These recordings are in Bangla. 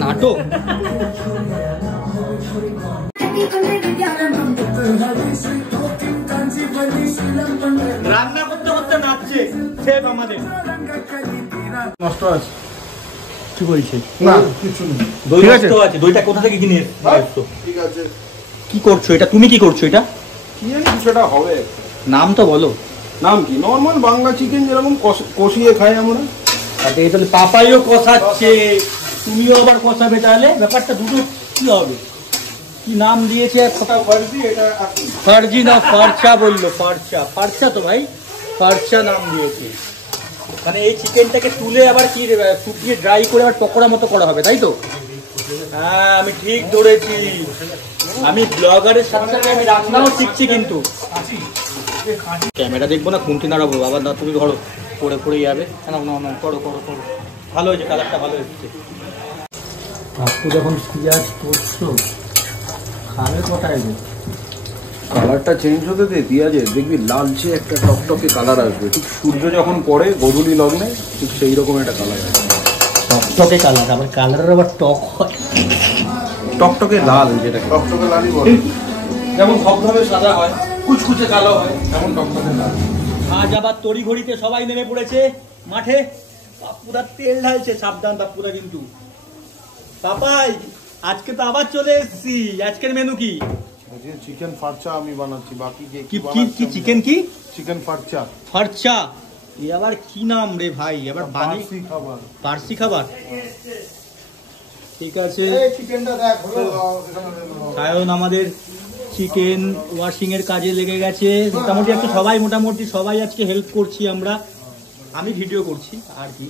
নাটক রান্না করতে করতে নাচছে সেফ আমাদের নষ্ট আছে কি বলছে না কিছু নেই দই নষ্ট আছে দইটা কোথা থেকে কিনে এসছো ঠিক আছে কি করছো এটা তুমি কি করছো এটা কি জানি কিছুটা হবে নাম তো বলো নাম কি নরমাল বাংলা চিকেন যেরকম কষিয়ে খাই আমরা আচ্ছা এই তাহলে পাপাইও কষাচ্ছে তুমিও আবার কষাবে তাহলে ব্যাপারটা দুটো কি হবে কি নাম দিয়েছে ফার্জি না ফারচা বললো ফারচা তো ভাই ফারচা নাম দিয়েছে মানে এই চিকেনটাকে তুলে আবার কি শুকিয়ে ড্রাই করে আবার পকোড়া মতো করা হবে তাই তো হ্যাঁ আমি ঠিক ধরেছি আমি ব্লগারের সাথে সাথে আমি রান্নাও শিখছি কিন্তু ক্যামেরা দেখবো না খুন্তি নাড়াবো আবার না তুমি ধরো পড়ে পড়ে যাবে না করো ভালো হয়েছে কালারটা ভালো হয়েছে আপনি যখন পেঁয়াজ করছো খাবে কোথায় গো কালারটা চেঞ্জ হতে দে পেঁয়াজের দেখবি লালচে একটা টকটকে কালার আসবে ঠিক সূর্য যখন পড়ে গোধূলি লগ্নে ঠিক সেই রকম একটা কালার আসবে টকটকে কালার আবার কালারের আবার টক হয় টকটকে লাল যেটা টকটকে লালই বলে যেমন ধবধবে সাদা হয় কুচকুচে কালো হয় এমন টকটকে লাল আজ আবার তড়িঘড়িতে সবাই নেমে পড়েছে মাঠে পাপ্পুরা তেল ঢালছে সাবধান পাপ্পুরা কিন্তু পাপাই আজকে তো আবার চলে এসেছি আজকের মেনু কি চিকেন ফারচা আমি বানাচ্ছি বাকি কি চিকেন কি চিকেন ফারচা ফারচা এই আবার কি নাম রে ভাই আবার পার্সি খাবার ঠিক আছে সায়ন আমাদের চিকেন ওয়াশিং এর কাজে লেগে গেছে মোটামুটি সবাই আজকে হেল্প করছি আমরা আমি ভিডিও করছি আর কি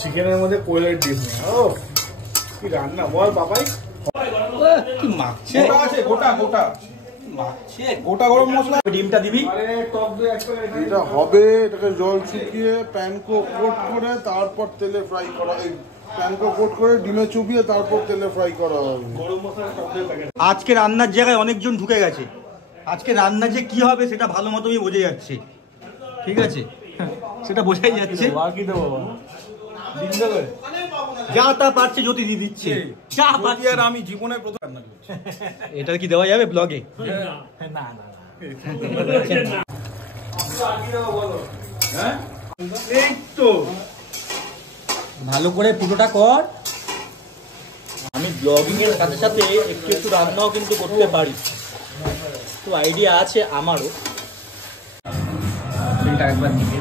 চিকেনের মধ্যে কোয়েলের ডিম ও কি রান্না বল বাবাই কি মাখছে গোটা গরম মশলা ডিমটা দিবি এটা হবে এটাকে জল শুকিয়ে প্যানকো কোট করে তারপর তেলে ফ্রাই করা প্যানকো কোট করে ডিমে চুবিয়ে তারপর তেলে ফ্রাই করা হবে আজকে রান্নার জায়গায় অনেকজন ঢুকে গেছে আজকে রান্না যে কি হবে সেটা ভালো মতোই বোঝা যাচ্ছে ঠিক আছে সেটা বোঝাই যাচ্ছে যা তা পারছে জ্যোতি দিয়ে দিচ্ছে যা পারছে আর আমি জীবনের প্রথম রান্না করছি এটা কি দেওয়া যাবে ব্লগে না এই তো ভালো করে পুরোটা কর আমি ব্লগিং এর সাথে সাথে একটু রান্নাও কিন্তু করতে পারি তো আইডিয়া আছে আমারও একবার দিকে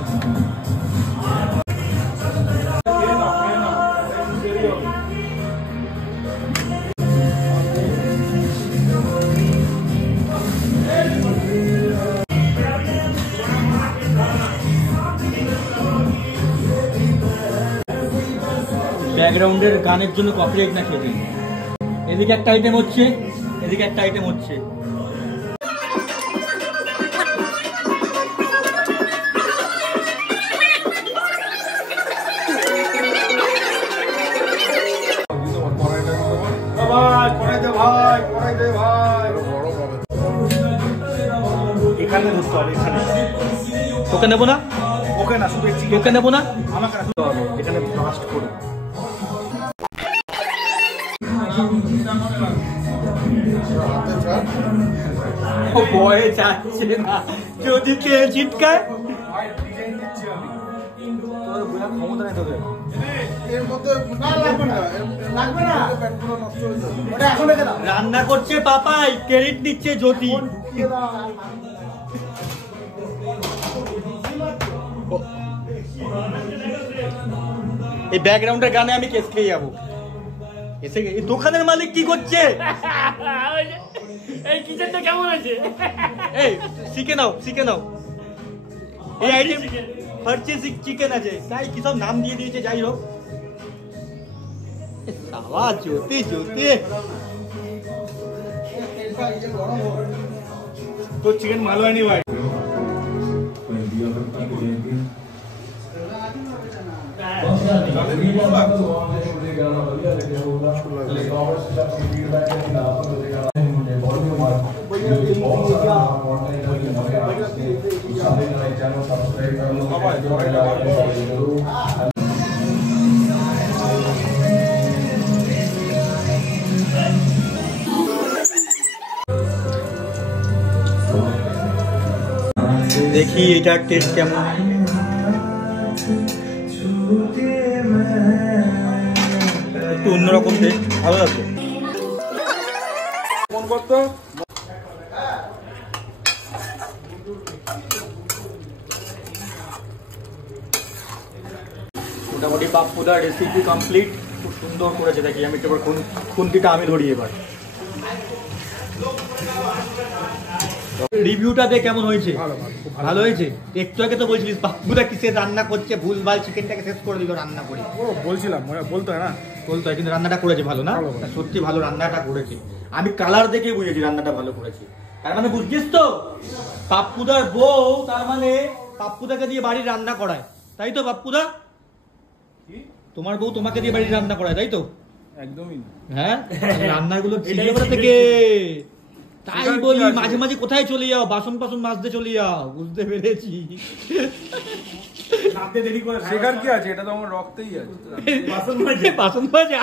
ব্যাকগ্রাউন্ডের গানের জন্য কপিরাইট না খেতে এদিকে একটা আইটেম হচ্ছে এদিকে একটা আইটেম হচ্ছে এখানে ধরতে হবে এখানে তোকে নেবো না ওকে না শুধু তোকে নেবো না আমাকে এখানে ব্লাস্ট করো ভয়ে যাচ্ছে না যদি তেল ছিটকায় ক্ষমতা নেই তোদের রান্না করছে পাপাই ক্রেডিট দিচ্ছে জ্যোতি এই ব্যাকগ্রাউন্ডের গানে আমি কেস খেয়ে যাবো এসে এই দোকানের মালিক কি করছে এই কিচেনটা কেমন আছে এই শিখে নাও এই আইটেম পারচেজ চিকেন আছে তাই কি সব নাম দিয়ে দিয়েছে যাই হোক সাবা জ্যোতি তো চিকেন ভালো হয়নি ভাই দেখি এটার টেস্ট কেমন। একটু অন্যরকম টেস্ট, ভালো লাগছে। ফোন করতো মোটামুটি পাপ্পুদার রেসিপি কমপ্লিট, খুব সুন্দর করেছে। দেখি আমি একটু খুন্তিটা আমি ধরি এবার। রিভিউটা দিয়ে কেমন হয়েছে? ভালো হয়েছে। একটু আগে তো বলছিলিস পাপ্পুদা কিসে রান্না করছে, ভুলভাল চিকেনটাকে শেষ করে দিল রান্না করে। ও বলছিলাম, বলতো না, বলতো, কিন্তু রান্নাটা করেছে ভালো না? সত্যি ভালো রান্নাটা করেছে। আমি কালার দেখে বুঝেছি রান্নাটা ভালো করেছে। তার মানে বুঝছিস তো, পাপ্পুদার বউ তার মানে পাপ্পুদাকে দিয়ে বাড়ির রান্না করায়, তাই তো? পাপ্পুদা, তোমার বউ তোমাকে দিয়ে বাড়ির রান্না করায়, তাই তো? একদমই। হ্যাঁ, রান্নাগুলো থেকে তাই বলি মাঝে মাঝে কোথায় চলে যাও, বাসন মাজতে চলে যাও। বুঝতে পেরেছি। শেখার কি আছে, এটা তো আমার রক্তেই আছে। বাসন মাজা